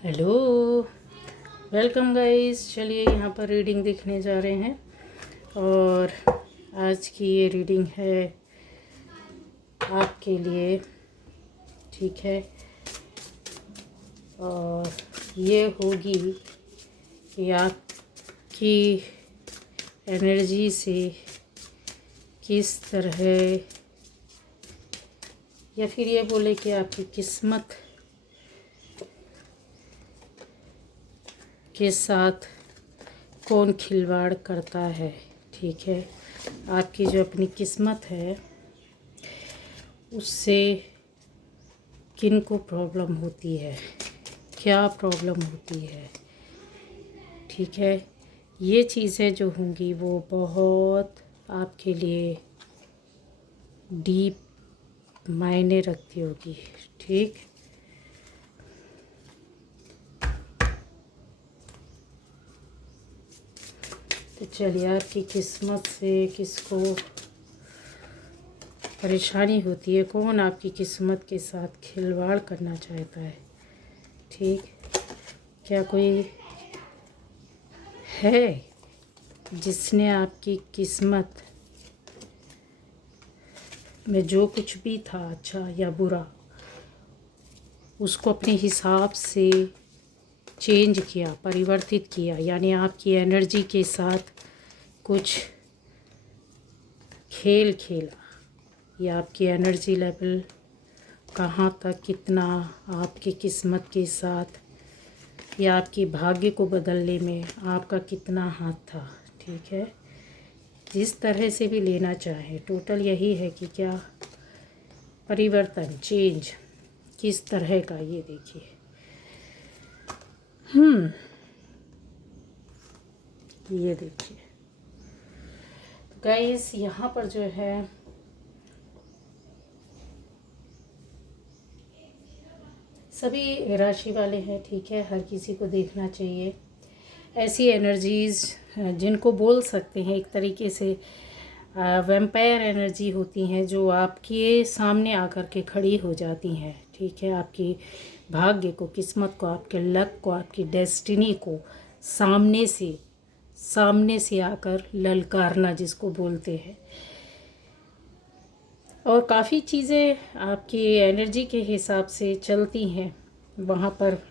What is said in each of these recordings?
Hello, welcome guys. चलिए यहाँ पर रीडिंग देखने जा रहे हैं और आज की ये रीडिंग है आपके लिए। ठीक है, और ये होगी कि आपकी एनर्जी से किस तरह, या फिर ये बोले कि आपकी किस्मत के साथ कौन खिलवाड़ करता है। ठीक है, आपकी जो अपनी किस्मत है उससे किन को प्रॉब्लम होती है, क्या प्रॉब्लम होती है। ठीक है, ये चीज़ें जो होंगी वो बहुत आपके लिए डीप मायने रखती होगी। ठीक, तो चलिए आपकी किस्मत से किसको परेशानी होती है, कौन आपकी किस्मत के साथ खिलवाड़ करना चाहता है। ठीक, क्या कोई है जिसने आपकी किस्मत में जो कुछ भी था, अच्छा या बुरा, उसको अपने हिसाब से चेंज किया, परिवर्तित किया, यानी आपकी एनर्जी के साथ कुछ खेल खेला, या आपकी एनर्जी लेवल कहाँ तक, कितना आपकी किस्मत के साथ या आपकी भाग्य को बदलने में आपका कितना हाथ था। ठीक है, जिस तरह से भी लेना चाहे, टोटल यही है कि क्या परिवर्तन, चेंज किस तरह का, ये देखिए। ये देखिए गाइस, यहाँ पर जो है सभी राशि वाले हैं। ठीक है, हर किसी को देखना चाहिए। ऐसी एनर्जीज़ जिनको बोल सकते हैं एक तरीके से वैम्पायर एनर्जी होती हैं, जो आपके सामने आकर के खड़ी हो जाती हैं। ठीक है, आपकी भाग्य को, किस्मत को, आपके लक को, आपकी डेस्टिनी को सामने से आकर ललकारना, जिसको बोलते हैं। और काफ़ी चीज़ें आपकी एनर्जी के हिसाब से चलती हैं। वहाँ पर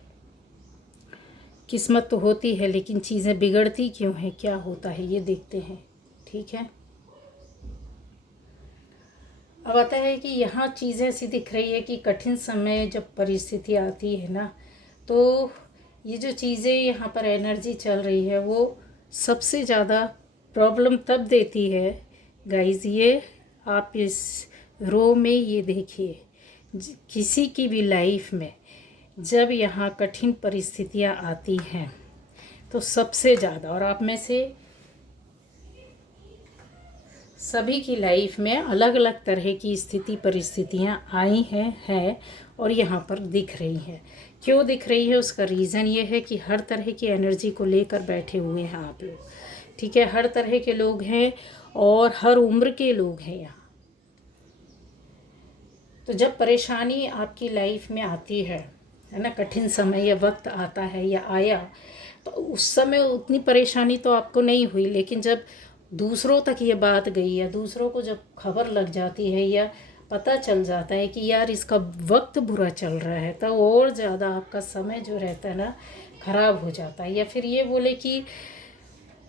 किस्मत तो होती है, लेकिन चीज़ें बिगड़ती क्यों हैं, क्या होता है, ये देखते हैं। ठीक है, अब आता है कि यहाँ चीज़ें ऐसी दिख रही है कि कठिन समय जब परिस्थिति आती है ना, तो ये जो चीज़ें यहाँ पर एनर्जी चल रही है वो सबसे ज़्यादा प्रॉब्लम तब देती है गाइज। ये आप इस रो में ये देखिए, किसी की भी लाइफ में जब यहाँ कठिन परिस्थितियाँ आती हैं तो सबसे ज़्यादा, और आप में से सभी की लाइफ में अलग अलग तरह की स्थिति परिस्थितियाँ आई हैं और यहाँ पर दिख रही हैं। क्यों दिख रही है, उसका रीज़न ये है कि हर तरह की एनर्जी को लेकर बैठे हुए हैं आप लोग। ठीक है, हर तरह के लोग हैं और हर उम्र के लोग हैं यहाँ। तो जब परेशानी आपकी लाइफ में आती है ना, कठिन समय या वक्त आता है या आया, तो उस समय उतनी परेशानी तो आपको नहीं हुई, लेकिन जब दूसरों तक ये बात गई या दूसरों को जब खबर लग जाती है या पता चल जाता है कि यार इसका वक्त बुरा चल रहा है, तो और ज़्यादा आपका समय जो रहता है ना ख़राब हो जाता है, या फिर ये बोले कि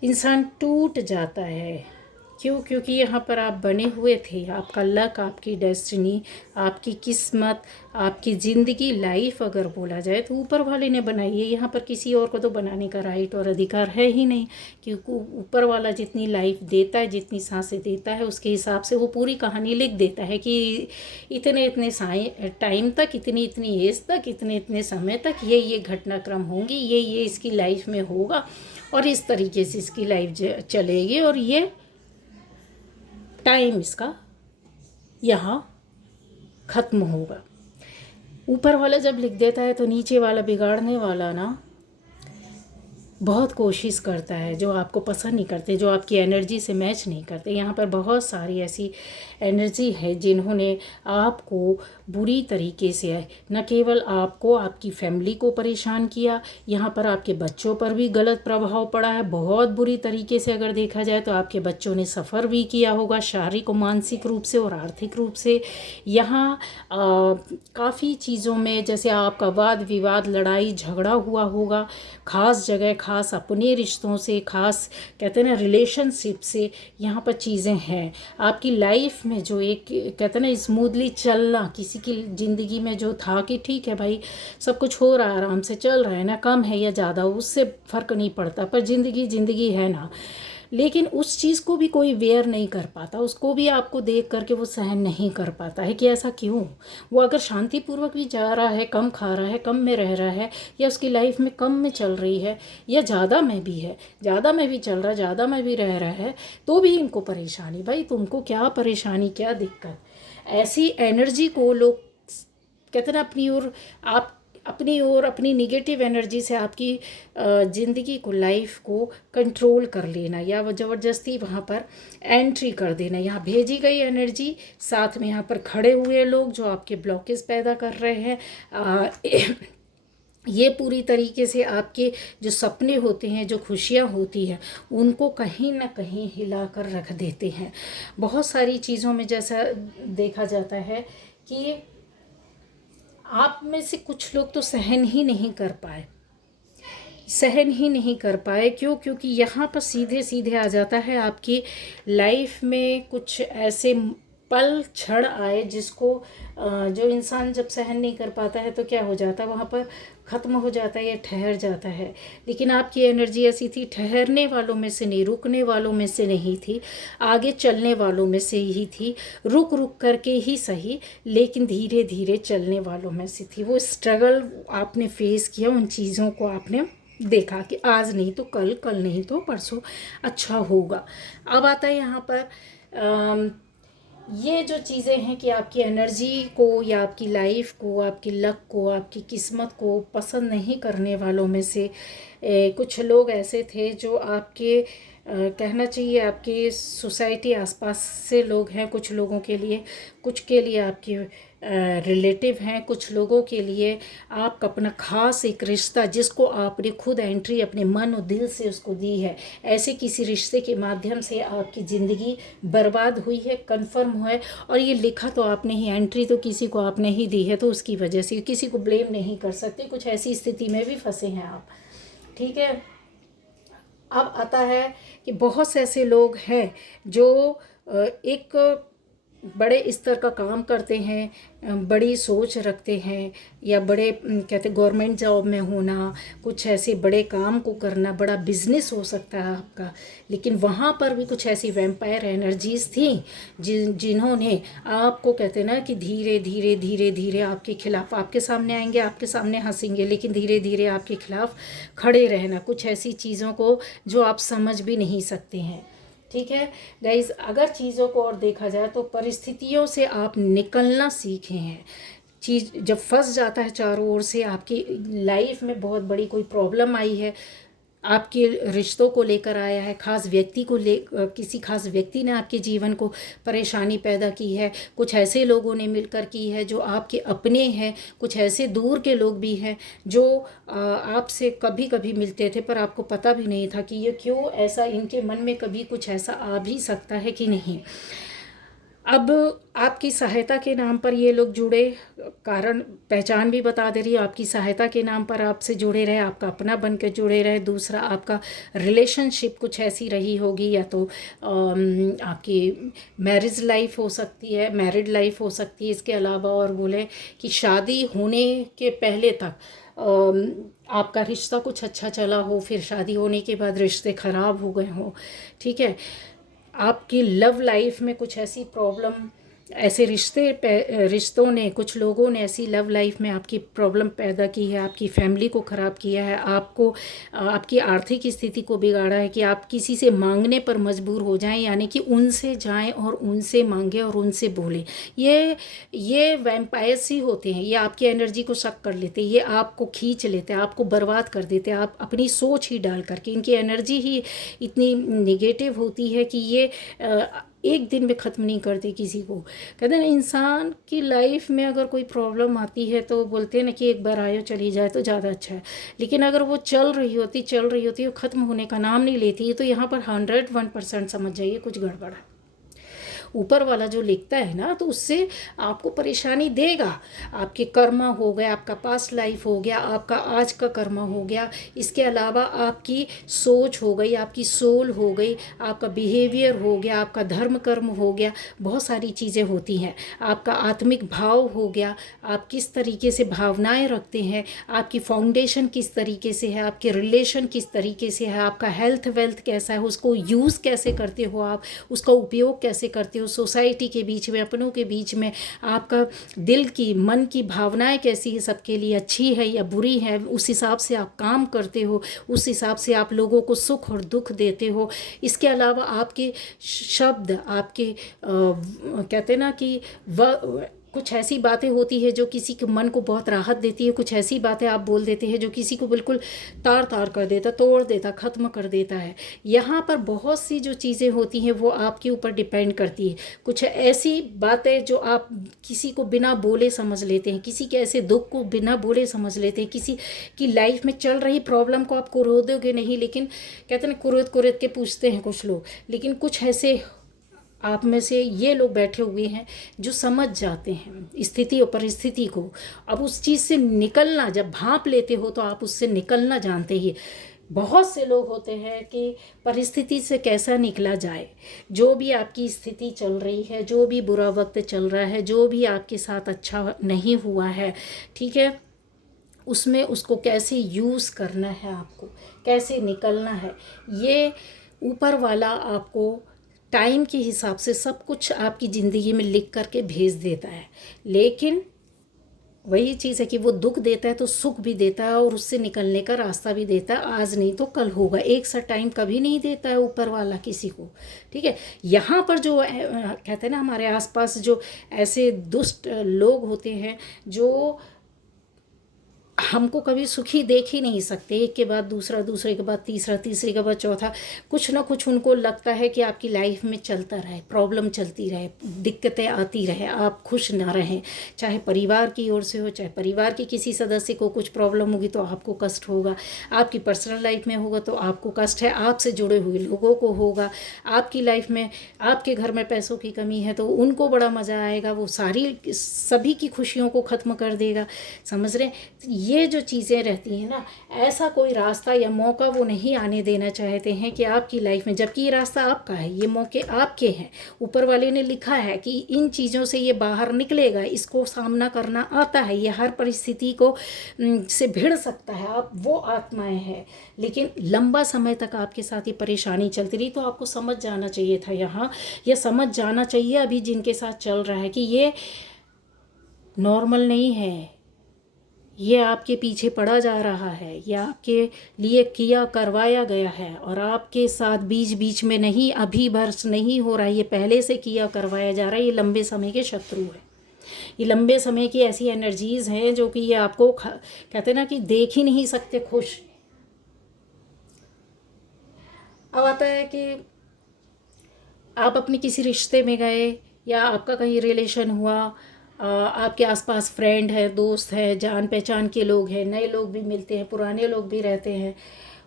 इंसान टूट जाता है। क्यों? क्योंकि यहाँ पर आप बने हुए थे, आपका लक, आपकी डेस्टिनी, आपकी किस्मत, आपकी ज़िंदगी, लाइफ अगर बोला जाए तो ऊपर वाले ने बनाई है। यहाँ पर किसी और को तो बनाने का राइट और अधिकार है ही नहीं, क्योंकि ऊपर वाला जितनी लाइफ देता है, जितनी सांसें देता है, उसके हिसाब से वो पूरी कहानी लिख देता है कि इतने इतने टाइम तक, इतनी इतनी एज तक, इतने इतने समय तक ये घटनाक्रम होंगी, ये इसकी लाइफ में होगा और इस तरीके से इसकी लाइफ चलेगी और ये टाइम इसका यहाँ ख़त्म होगा। ऊपर वाला जब लिख देता है तो नीचे वाला बिगाड़ने वाला ना बहुत कोशिश करता है, जो आपको पसंद नहीं करते, जो आपकी एनर्जी से मैच नहीं करते। यहाँ पर बहुत सारी ऐसी एनर्जी है जिन्होंने आपको बुरी तरीके से, न केवल आपको, आपकी फैमिली को परेशान किया, यहाँ पर आपके बच्चों पर भी गलत प्रभाव पड़ा है बहुत बुरी तरीके से। अगर देखा जाए तो आपके बच्चों ने सफ़र भी किया होगा शारीरिक और मानसिक रूप से और आर्थिक रूप से। यहाँ काफ़ी चीज़ों में, जैसे आपका वाद विवाद, लड़ाई झगड़ा हुआ होगा, ख़ास जगह, ख़ास अपने रिश्तों से, ख़ास कहते हैं ना रिलेशनशिप से, यहाँ पर चीज़ें हैं। आपकी लाइफ में जो एक कहते हैं ना स्मूथली चलना, किसी की ज़िंदगी में जो था कि ठीक है भाई सब कुछ हो रहा है, आराम से चल रहा है ना, कम है या ज़्यादा उससे फ़र्क नहीं पड़ता, पर ज़िंदगी ज़िंदगी है ना। लेकिन उस चीज़ को भी कोई वेयर नहीं कर पाता, उसको भी आपको देख करके वो सहन नहीं कर पाता है कि ऐसा क्यों। वो अगर शांतिपूर्वक भी जा रहा है, कम खा रहा है, कम में रह रहा है, या उसकी लाइफ में कम में चल रही है या ज़्यादा में भी है, ज़्यादा में भी चल रहा है, ज़्यादा में भी रह रहा है, तो भी इनको परेशानी। भाई तुमको क्या परेशानी, क्या दिक्कत। ऐसी एनर्जी को लोग कहते हैं ना अपनी ओर, आप अपनी ओर अपनी निगेटिव एनर्जी से आपकी ज़िंदगी को, लाइफ को कंट्रोल कर लेना, या वो ज़बरदस्ती वहाँ पर एंट्री कर देना। यहाँ भेजी गई एनर्जी, साथ में यहाँ पर खड़े हुए लोग जो आपके ब्लॉकेज पैदा कर रहे हैं, ये पूरी तरीके से आपके जो सपने होते हैं, जो खुशियाँ होती हैं, उनको कहीं ना कहीं हिला कर रख देते हैं। बहुत सारी चीज़ों में जैसा देखा जाता है कि आप में से कुछ लोग तो सहन ही नहीं कर पाए, सहन ही नहीं कर पाए। क्यों? क्योंकि यहाँ पर सीधे सीधे आ जाता है आपकी लाइफ में कुछ ऐसे पल क्षण आए जिसको जो इंसान जब सहन नहीं कर पाता है तो क्या हो जाता है, वहाँ पर ख़त्म हो जाता है या ठहर जाता है। लेकिन आपकी एनर्जी ऐसी थी, ठहरने वालों में से नहीं, रुकने वालों में से नहीं थी, आगे चलने वालों में से ही थी। रुक रुक करके ही सही, लेकिन धीरे धीरे चलने वालों में से थी। वो स्ट्रगल आपने फेस किया, उन चीज़ों को आपने देखा कि आज नहीं तो कल, कल नहीं तो परसों अच्छा होगा। अब आता है यहाँ पर ये जो चीज़ें हैं कि आपकी एनर्जी को या आपकी लाइफ को, आपकी लक को, आपकी किस्मत को पसंद नहीं करने वालों में से कुछ लोग ऐसे थे जो आपके कहना चाहिए आपकी सोसाइटी आसपास से लोग हैं, कुछ लोगों के लिए, कुछ के लिए आपके रिलेटिव हैं, कुछ लोगों के लिए आपका अपना ख़ास एक रिश्ता जिसको आपने खुद एंट्री अपने मन और दिल से उसको दी है, ऐसे किसी रिश्ते के माध्यम से आपकी ज़िंदगी बर्बाद हुई है, कन्फर्म है। और ये लिखा तो आपने ही, एंट्री तो किसी को आपने ही दी है, तो उसकी वजह से किसी को ब्लेम नहीं कर सकते। कुछ ऐसी स्थिति में भी फंसे हैं आप, ठीक है। अब आता है कि बहुत से ऐसे लोग हैं जो एक बड़े स्तर का काम करते हैं, बड़ी सोच रखते हैं, या बड़े कहते गवर्नमेंट जॉब में होना, कुछ ऐसे बड़े काम को करना, बड़ा बिजनेस हो सकता है आपका। लेकिन वहाँ पर भी कुछ ऐसी वैम्पायर एनर्जीज थी जिन्होंने आपको कहते ना कि धीरे धीरे धीरे धीरे आपके खिलाफ, आपके सामने आएंगे, आपके सामने हंसेंगे, लेकिन धीरे धीरे आपके खिलाफ खड़े रहना, कुछ ऐसी चीज़ों को जो आप समझ भी नहीं सकते हैं, ठीक है गाइज। अगर चीज़ों को और देखा जाए तो परिस्थितियों से आप निकलना सीखे हैं। चीज़ जब फंस जाता है चारों ओर से, आपकी लाइफ में बहुत बड़ी कोई प्रॉब्लम आई है, आपके रिश्तों को लेकर आया है, खास व्यक्ति को किसी खास व्यक्ति ने आपके जीवन को परेशानी पैदा की है, कुछ ऐसे लोगों ने मिलकर की है जो आपके अपने हैं, कुछ ऐसे दूर के लोग भी हैं जो आपसे कभी कभी मिलते थे पर आपको पता भी नहीं था कि ये क्यों ऐसा, इनके मन में कभी कुछ ऐसा आ भी सकता है कि नहीं। अब आपकी सहायता के नाम पर ये लोग जुड़े, कारण पहचान भी बता दे रही है, आपकी सहायता के नाम पर आपसे जुड़े रहे, आपका अपना बन के जुड़े रहे। दूसरा, आपका रिलेशनशिप कुछ ऐसी रही होगी, या तो आपकी मैरिज लाइफ हो सकती है, मैरिड लाइफ हो सकती है। इसके अलावा और बोले कि शादी होने के पहले तक आपका रिश्ता कुछ अच्छा चला हो, फिर शादी होने के बाद रिश्ते ख़राब हो गए हों, ठीक है। आपकी लव लाइफ में कुछ ऐसी प्रॉब्लम ऐसे रिश्तों ने, कुछ लोगों ने ऐसी लव लाइफ में आपकी प्रॉब्लम पैदा की है, आपकी फैमिली को ख़राब किया है, आपको आपकी आर्थिक स्थिति को बिगाड़ा है कि आप किसी से मांगने पर मजबूर हो जाएं, यानी कि उनसे जाएं और उनसे मांगें और उनसे बोलें। ये वैम्पायर्स ही होते हैं, ये आपकी एनर्जी को सक कर लेते हैं, ये आपको खींच लेते हैं, आपको बर्बाद कर देते हैं, आप अपनी सोच ही डाल करके। इनकी एनर्जी ही इतनी निगेटिव होती है कि ये एक दिन में ख़त्म नहीं करते किसी को। कहते हैं ना, इंसान की लाइफ में अगर कोई प्रॉब्लम आती है तो बोलते हैं ना कि एक बार आयो चली जाए तो ज़्यादा अच्छा है, लेकिन अगर वो चल रही होती वो ख़त्म होने का नाम नहीं लेती है, तो यहाँ पर 101% समझ जाइए कुछ गड़बड़ है। ऊपर वाला जो लिखता है ना, तो उससे आपको परेशानी देगा। आपके कर्मा हो गया, आपका पास्ट लाइफ हो गया, आपका आज का कर्मा हो गया, इसके अलावा आपकी सोच हो गई, आपकी सोल हो गई, आपका बिहेवियर हो गया, आपका धर्म कर्म हो गया, बहुत सारी चीज़ें होती हैं। आपका आत्मिक भाव हो गया, आप किस तरीके से भावनाएं रखते हैं, आपकी फाउंडेशन किस तरीके से है, आपके रिलेशन किस तरीके से है, आपका हेल्थ वेल्थ कैसा है, उसको यूज़ कैसे करते हो आप, उसका उपयोग कैसे करते हो सोसाइटी के बीच में, अपनों के बीच में, आपका दिल की मन की भावनाएं कैसी है, सबके लिए अच्छी है या बुरी है, उस हिसाब से आप काम करते हो, उस हिसाब से आप लोगों को सुख और दुख देते हो। इसके अलावा आपके शब्द, आपके कहते हैं ना कि कुछ ऐसी बातें होती है जो किसी के मन को बहुत राहत देती है, कुछ ऐसी बातें आप बोल देते हैं जो किसी को बिल्कुल तार तार कर देता, तोड़ देता, ख़त्म कर देता है। यहाँ पर बहुत सी जो चीज़ें होती हैं वो आपके ऊपर डिपेंड करती है। कुछ ऐसी बातें जो आप किसी को बिना बोले समझ लेते हैं, किसी के ऐसे दुख को बिना बोले समझ लेते हैं, किसी की लाइफ में चल रही प्रॉब्लम को आप कुरेदोगे नहीं, लेकिन कहते हैं कुरेद कुरेद के पूछते हैं कुछ लोग, लेकिन कुछ ऐसे आप में से ये लोग बैठे हुए हैं जो समझ जाते हैं स्थिति और परिस्थिति को। अब उस चीज़ से निकलना, जब भांप लेते हो तो आप उससे निकलना जानते ही। बहुत से लोग होते हैं कि परिस्थिति से कैसा निकला जाए, जो भी आपकी स्थिति चल रही है, जो भी बुरा वक्त चल रहा है, जो भी आपके साथ अच्छा नहीं हुआ है, ठीक है, उसमें उसको कैसे यूज़ करना है, आपको कैसे निकलना है, ये ऊपर वाला आपको टाइम के हिसाब से सब कुछ आपकी ज़िंदगी में लिख करके भेज देता है। लेकिन वही चीज़ है कि वो दुख देता है तो सुख भी देता है और उससे निकलने का रास्ता भी देता है। आज नहीं तो कल होगा, एक सा टाइम कभी नहीं देता है ऊपर वाला किसी को, ठीक है। यहाँ पर जो कहते हैं ना, हमारे आसपास जो ऐसे दुष्ट लोग होते हैं जो हमको कभी सुखी देख ही नहीं सकते, एक के बाद दूसरा, दूसरे के बाद तीसरा, तीसरे के बाद चौथा, कुछ ना कुछ उनको लगता है कि आपकी लाइफ में चलता रहे, प्रॉब्लम चलती रहे, दिक्कतें आती रहे, आप खुश ना रहें। चाहे परिवार की ओर से हो, चाहे परिवार के किसी सदस्य को कुछ प्रॉब्लम होगी तो आपको कष्ट होगा, आपकी पर्सनल लाइफ में होगा तो आपको कष्ट है, आपसे जुड़े हुए लोगों को होगा, आपकी लाइफ में आपके घर में पैसों की कमी है तो उनको बड़ा मज़ा आएगा, वो सभी की खुशियों को ख़त्म कर देगा। समझ रहे हैं? ये जो चीज़ें रहती हैं ना, ऐसा कोई रास्ता या मौका वो नहीं आने देना चाहते हैं कि आपकी लाइफ में, जबकि ये रास्ता आपका है, ये मौके आपके हैं। ऊपर वाले ने लिखा है कि इन चीज़ों से ये बाहर निकलेगा, इसको सामना करना आता है, ये हर परिस्थिति को से भिड़ सकता है, आप वो आत्माएं हैं। लेकिन लंबा समय तक आपके साथ ये परेशानी चलती रही तो आपको समझ जाना चाहिए था यहाँ, ये समझ जाना चाहिए अभी जिनके साथ चल रहा है कि ये नॉर्मल नहीं है, ये आपके पीछे पड़ा जा रहा है, ये आपके लिए किया करवाया गया है और आपके साथ बीच बीच में नहीं, अभी बर्स नहीं हो रहा है, ये पहले से किया करवाया जा रहा है। ये लंबे समय के शत्रु है, ये लंबे समय की ऐसी एनर्जीज़ हैं जो कि ये आपको कहते हैं ना कि देख ही नहीं सकते खुश। अब आता है कि आप अपने किसी रिश्ते में गए या आपका कहीं रिलेशन हुआ, आपके आसपास फ्रेंड है, दोस्त है, जान पहचान के लोग हैं, नए लोग भी मिलते हैं, पुराने लोग भी रहते हैं,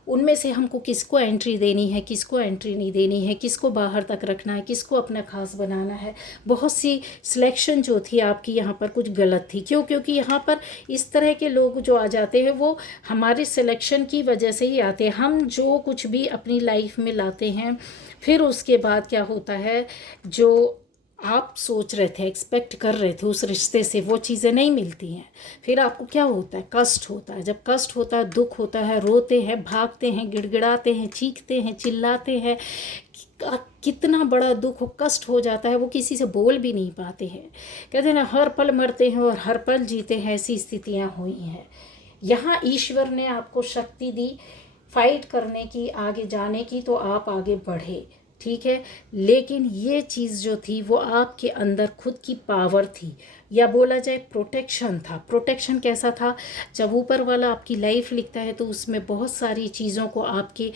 उनमें से हमको किसको एंट्री देनी है, किसको एंट्री नहीं देनी है, किसको बाहर तक रखना है, किसको अपना खास बनाना है। बहुत सी सिलेक्शन जो थी आपकी यहाँ पर कुछ गलत थी। क्योंकि यहाँ पर इस तरह के लोग जो आ जाते हैं वो हमारे सिलेक्शन की वजह से ही आते हैं। हम जो कुछ भी अपनी लाइफ में लाते हैं फिर उसके बाद क्या होता है, जो आप सोच रहे थे, एक्सपेक्ट कर रहे थे उस रिश्ते से, वो चीज़ें नहीं मिलती हैं। फिर आपको क्या होता है, कष्ट होता है। जब कष्ट होता है, दुख होता है, रोते हैं, भागते हैं, गिड़गिड़ाते हैं, चीखते हैं, चिल्लाते हैं, कितना बड़ा दुख हो, कष्ट हो जाता है, वो किसी से बोल भी नहीं पाते हैं। कहते हैं ना, हर पल मरते हैं और हर पल जीते हैं, ऐसी स्थितियाँ हुई हैं। यहाँ ईश्वर ने आपको शक्ति दी फाइट करने की, आगे जाने की, तो आप आगे बढ़े, ठीक है। लेकिन ये चीज़ जो थी वो आपके अंदर खुद की पावर थी, या बोला जाए प्रोटेक्शन था। प्रोटेक्शन कैसा था, जब ऊपर वाला आपकी लाइफ लिखता है तो उसमें बहुत सारी चीज़ों को आपके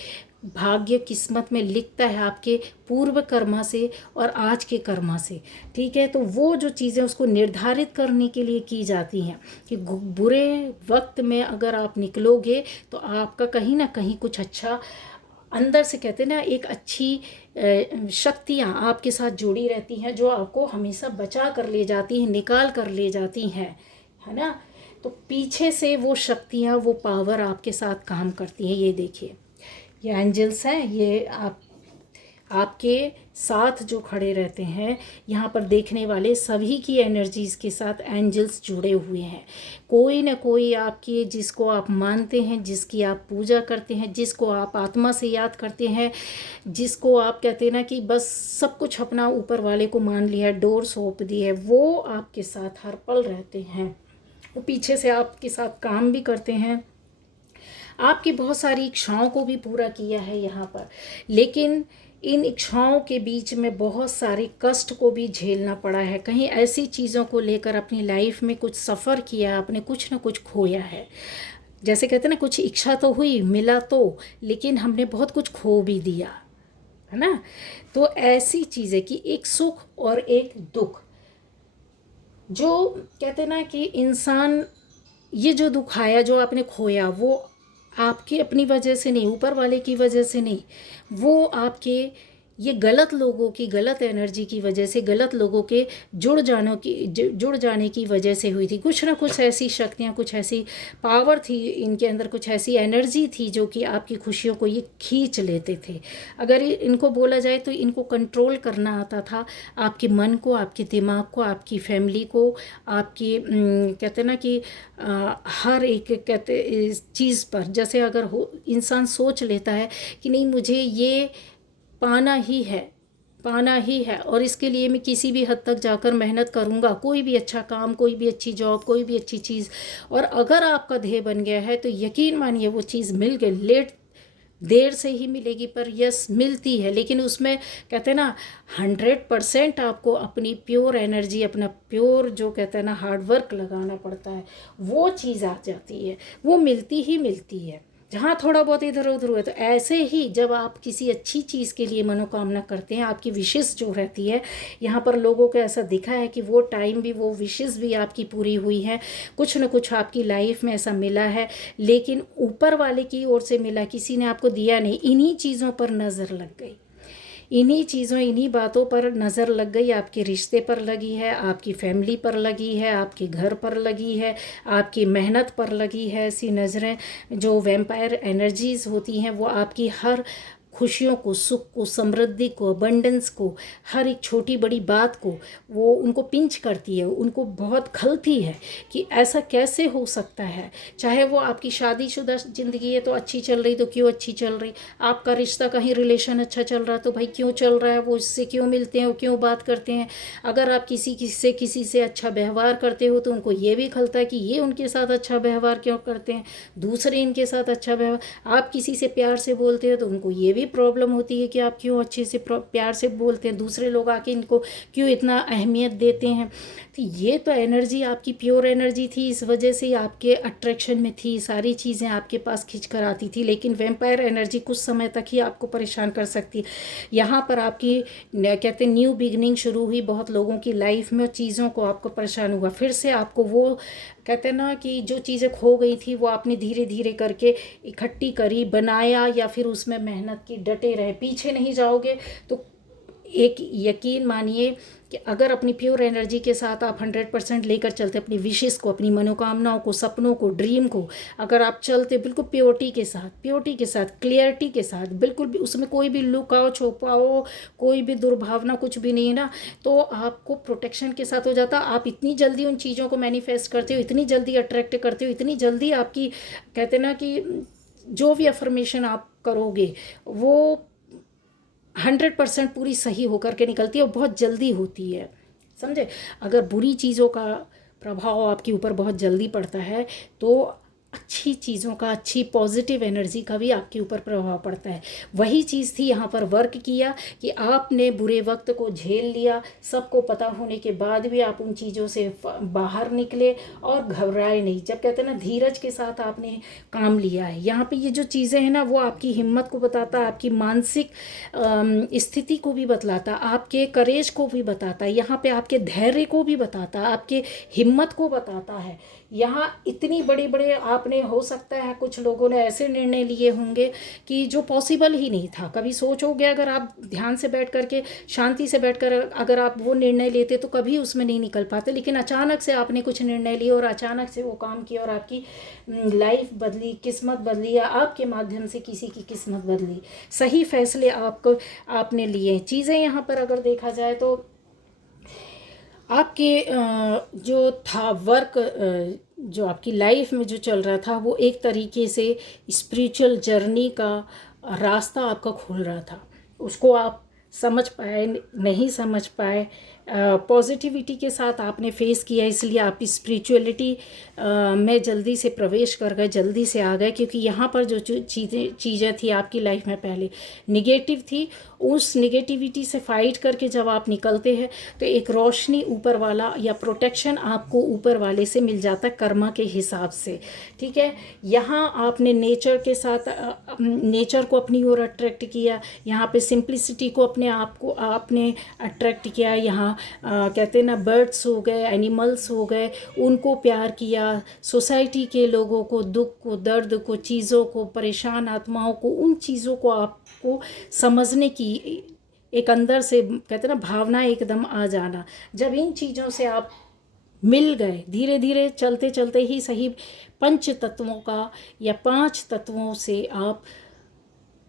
भाग्य किस्मत में लिखता है, आपके पूर्व कर्मा से और आज के कर्मा से, ठीक है। तो वो जो चीज़ें उसको निर्धारित करने के लिए की जाती हैं कि बुरे वक्त में अगर आप निकलोगे तो आपका कहीं ना कहीं कुछ अच्छा अंदर से, कहते हैं ना, एक अच्छी शक्तियाँ आपके साथ जुड़ी रहती हैं जो आपको हमेशा बचा कर ले जाती हैं, निकाल कर ले जाती हैं, है ना। तो पीछे से वो शक्तियाँ, वो पावर आपके साथ काम करती हैं। ये देखिए, ये एंजल्स हैं, ये आपके साथ जो खड़े रहते हैं, यहाँ पर देखने वाले सभी की एनर्जीज़ के साथ एंजल्स जुड़े हुए हैं। कोई ना कोई आपकी, जिसको आप मानते हैं, जिसकी आप पूजा करते हैं, जिसको आप आत्मा से याद करते हैं, जिसको आप कहते हैं ना कि बस सब कुछ अपना ऊपर वाले को मान लिया, डोर सौंप दी है, वो आपके साथ हर पल रहते हैं। वो पीछे से आपके साथ काम भी करते हैं, आपकी बहुत सारी इच्छाओं को भी पूरा किया है यहाँ पर। लेकिन इन इच्छाओं के बीच में बहुत सारे कष्ट को भी झेलना पड़ा है। कहीं ऐसी चीज़ों को लेकर अपनी लाइफ में कुछ सफ़र किया, आपने कुछ ना कुछ खोया है। जैसे कहते हैं ना, कुछ इच्छा तो हुई, मिला तो, लेकिन हमने बहुत कुछ खो भी दिया, है ना। तो ऐसी चीज़ें कि एक सुख और एक दुख, जो कहते हैं ना कि इंसान, ये जो दुख आया, जो आपने खोया, वो आपकी अपनी वजह से नहीं, ऊपर वाले की वजह से नहीं, वो आपके ये गलत लोगों की, गलत एनर्जी की वजह से, गलत लोगों के जुड़ जाने की वजह से हुई थी। कुछ ना कुछ ऐसी शक्तियाँ, कुछ ऐसी पावर थी इनके अंदर, कुछ ऐसी एनर्जी थी जो कि आपकी खुशियों को ये खींच लेते थे। अगर इनको बोला जाए तो इनको कंट्रोल करना आता था, आपके मन को, आपके दिमाग को, आपकी फैमिली को, आपकी कहते ना कि हर एक कहते इस चीज़ पर, जैसे अगर हो इंसान सोच लेता है कि नहीं, मुझे ये पाना ही है, पाना ही है, और इसके लिए मैं किसी भी हद तक जाकर मेहनत करूँगा, कोई भी अच्छा काम, कोई भी अच्छी जॉब, कोई भी अच्छी चीज़, और अगर आपका ध्येय बन गया है तो यकीन मानिए वो चीज़ मिल गई। लेट देर से ही मिलेगी, पर यस मिलती है। लेकिन उसमें कहते हैं ना 100% आपको अपनी प्योर एनर्जी, अपना प्योर जो कहते हैं ना हार्डवर्क लगाना पड़ता है, वो चीज़ आ जाती है, वो मिलती ही मिलती है। जहाँ थोड़ा बहुत इधर उधर हुआ, तो ऐसे ही जब आप किसी अच्छी चीज़ के लिए मनोकामना करते हैं, आपकी विशेष जो रहती है, यहाँ पर लोगों को ऐसा दिखा है कि वो टाइम भी, वो विशेष भी आपकी पूरी हुई है, कुछ न कुछ आपकी लाइफ में ऐसा मिला है। लेकिन ऊपर वाले की ओर से मिला, किसी ने आपको दिया नहीं। इन्हीं चीज़ों पर नज़र लग गई, इन्हीं चीज़ों, इन्हीं बातों पर नज़र लग गई। आपके रिश्ते पर लगी है, आपकी फैमिली पर लगी है, आपके घर पर लगी है, आपकी मेहनत पर लगी है। ऐसी नज़रें, जो वैम्पायर एनर्जीज़ होती हैं, वो आपकी हर खुशियों को, सुख को, समृद्धि को, अबंडेंस को, हर एक छोटी बड़ी बात को वो उनको पिंच करती है, उनको बहुत खलती है कि ऐसा कैसे हो सकता है। चाहे वो आपकी शादीशुदा ज़िंदगी है तो अच्छी चल रही, तो क्यों अच्छी चल रही, आपका रिश्ता कहीं रिलेशन अच्छा चल रहा तो भाई क्यों चल रहा है, वो इससे क्यों मिलते हैं, वो क्यों बात करते हैं। अगर आप किसी से अच्छा व्यवहार करते हो तो उनको ये भी खलता है कि ये उनके साथ अच्छा व्यवहार क्यों करते हैं, दूसरे इनके साथ अच्छा व्यवहार। आप किसी से प्यार से बोलते हो तो उनको ये भी प्रॉब्लम होती है कि आप क्यों अच्छे से प्यार से बोलते हैं, दूसरे लोग आके इनको क्यों इतना अहमियत देते हैं। तो ये तो एनर्जी आपकी प्योर एनर्जी थी, इस वजह से आपके अट्रैक्शन में थी, सारी चीज़ें आपके पास खिंच कर आती थी। लेकिन वैम्पायर एनर्जी कुछ समय तक ही आपको परेशान कर सकती है। यहाँ पर आपकी कहते हैं न्यू बिगनिंग शुरू हुई बहुत लोगों की लाइफ में, चीज़ों को आपको परेशान हुआ, फिर से आपको वो कहते हैं ना कि जो चीज़ें खो गई थी वो आपने धीरे धीरे करके इकट्ठी करी, बनाया, या फिर उसमें मेहनत की, डटे रहे। पीछे नहीं जाओगे तो एक यकीन मानिए कि अगर अपनी प्योर एनर्जी के साथ आप 100% लेकर चलते, अपनी विशेस को, अपनी मनोकामनाओं को, सपनों को, ड्रीम को, अगर आप चलते बिल्कुल प्योरिटी के साथ, क्लियरिटी के साथ, बिल्कुल भी उसमें कोई भी लुकाओ छुपाओ, कोई भी दुर्भावना कुछ भी नहीं है ना, तो आपको प्रोटेक्शन के साथ हो जाता। आप इतनी जल्दी उन चीज़ों को मैनिफेस्ट करते हो, इतनी जल्दी अट्रैक्ट करते हो, इतनी जल्दी आपकी कहते हैं ना कि जो भी अफर्मेशन आप करोगे वो 100% पूरी सही होकर के निकलती है और बहुत जल्दी होती है, समझे। अगर बुरी चीज़ों का प्रभाव आपके ऊपर बहुत जल्दी पड़ता है तो अच्छी चीज़ों का, अच्छी पॉजिटिव एनर्जी का भी आपके ऊपर प्रभाव पड़ता है। वही चीज़ थी यहाँ पर वर्क किया कि आपने बुरे वक्त को झेल लिया, सबको पता होने के बाद भी आप उन चीज़ों से बाहर निकले और घबराए नहीं। जब कहते हैं ना धीरज के साथ आपने काम लिया है, यहाँ पे ये जो चीज़ें हैं ना वो आपकी हिम्मत को बताता है, आपकी मानसिक स्थिति को भी बतलाता, आपके करेज को भी बताता है, यहाँ पे आपके धैर्य को भी बताता है, आपके हिम्मत को बताता है। यहाँ इतनी बड़े बड़े आपने, हो सकता है कुछ लोगों ने ऐसे निर्णय लिए होंगे कि जो पॉसिबल ही नहीं था। कभी सोचोगे अगर आप ध्यान से बैठ कर के, शांति से बैठ कर अगर आप वो निर्णय लेते तो कभी उसमें नहीं निकल पाते, लेकिन अचानक से आपने कुछ निर्णय लिए और अचानक से वो काम किया और आपकी लाइफ बदली, किस्मत बदली, या आपके माध्यम से किसी की किस्मत बदली। सही फैसले आपने लिए। चीज़ें यहाँ पर अगर देखा जाए तो आपके जो था वर्क, जो आपकी लाइफ में जो चल रहा था वो एक तरीके से स्पिरिचुअल जर्नी का रास्ता आपका खुल रहा था। उसको आप समझ पाए नहीं समझ पाए, पॉजिटिविटी के साथ आपने फेस किया, इसलिए आप स्पिरिचुअलिटी में जल्दी से प्रवेश कर गए, जल्दी से आ गए। क्योंकि यहाँ पर जो चीज़ें थी आपकी लाइफ में पहले निगेटिव थी, उस निगेटिविटी से फाइट करके जब आप निकलते हैं तो एक रोशनी ऊपर वाला या प्रोटेक्शन आपको ऊपर वाले से मिल जाता है कर्मा के हिसाब से, ठीक है। यहाँ आपने नेचर के साथ, नेचर को अपनी ओर अट्रैक्ट किया, यहाँ पे सिंप्लिसिटी को अपने आप को आपने अट्रैक्ट किया। यहाँ कहते हैं ना बर्ड्स हो गए, एनिमल्स हो गए, उनको प्यार किया, सोसाइटी के लोगों को, दुख को, दर्द को, चीज़ों को, परेशान आत्माओं को, उन चीज़ों को आपको समझने की एक अंदर से कहते हैं ना भावना एकदम आ जाना। जब इन चीज़ों से आप मिल गए, धीरे धीरे चलते चलते ही सही, पंच तत्वों का या 5 तत्वों से आप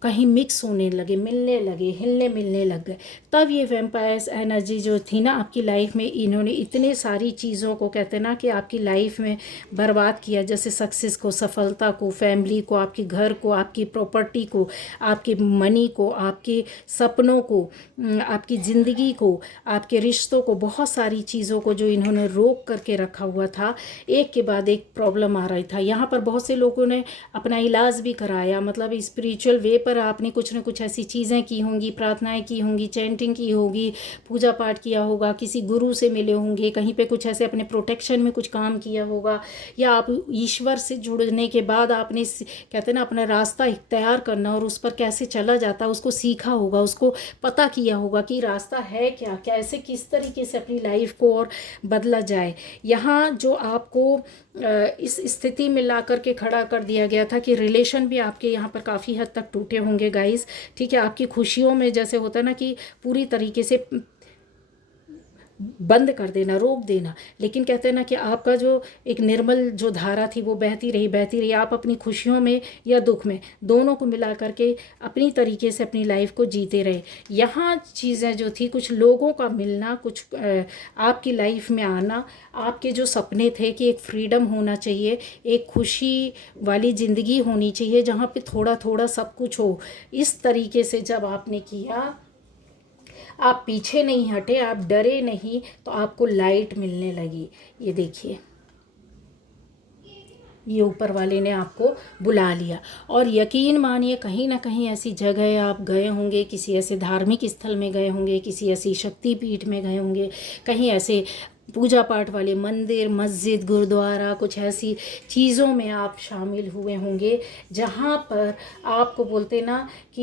कहीं मिक्स होने लगे, मिलने लगे, हिलने मिलने लग गए, तब ये वैम्पायर्स एनर्जी जो थी ना आपकी लाइफ में, इन्होंने इतने सारी चीज़ों को कहते हैं ना कि आपकी लाइफ में बर्बाद किया। जैसे सक्सेस को, सफलता को, फैमिली को, आपके घर को, आपकी प्रॉपर्टी को, आपके मनी को, आपके सपनों को, आपकी ज़िंदगी को, आपके रिश्तों को, बहुत सारी चीज़ों को जो इन्होंने रोक करके रखा हुआ था, एक के बाद एक प्रॉब्लम आ रही था। यहाँ पर बहुत से लोगों ने अपना इलाज भी कराया, मतलब स्पिरिचुअल वे पर आपने कुछ न कुछ ऐसी चीज़ें की होंगी, प्रार्थनाएं की होंगी, चैंटिंग की होगी, पूजा पाठ किया होगा, किसी गुरु से मिले होंगे, कहीं पे कुछ ऐसे अपने प्रोटेक्शन में कुछ काम किया होगा, या आप ईश्वर से जुड़ने के बाद आपने कहते हैं ना अपना रास्ता इख्तियार करना और उस पर कैसे चला जाता है उसको सीखा होगा, उसको पता किया होगा कि रास्ता है क्या, कैसे किस तरीके से अपनी लाइफ को और बदला जाए। यहाँ जो आपको इस स्थिति में ला करके खड़ा कर दिया गया था कि रिलेशन भी आपके यहाँ पर काफ़ी हद तक टूटे होंगे गाइस, ठीक है। आपकी खुशियों में जैसे होता है ना कि पूरी तरीके से बंद कर देना, रोक देना, लेकिन कहते हैं ना कि आपका जो एक निर्मल जो धारा थी वो बहती रही, आप अपनी खुशियों में या दुख में दोनों को मिला करके अपनी तरीके से अपनी लाइफ को जीते रहे। यहाँ चीज़ें जो थी, कुछ लोगों का मिलना, कुछ आपकी लाइफ में आना, आपके जो सपने थे कि एक फ्रीडम होना चाहिए, एक खुशी वाली ज़िंदगी होनी चाहिए जहाँ पे थोड़ा थोड़ा सब कुछ हो, इस तरीके से जब आपने किया, आप पीछे नहीं हटे, आप डरे नहीं, तो आपको लाइट मिलने लगी। ये देखिए, ये ऊपर वाले ने आपको बुला लिया। और यकीन मानिए कहीं ना कहीं ऐसी जगह आप गए होंगे, किसी ऐसे धार्मिक स्थल में गए होंगे, किसी ऐसी शक्तिपीठ में गए होंगे, कहीं ऐसे पूजा पाठ वाले मंदिर, मस्जिद, गुरुद्वारा, कुछ ऐसी चीज़ों में आप शामिल हुए होंगे जहाँ पर आपको बोलते ना कि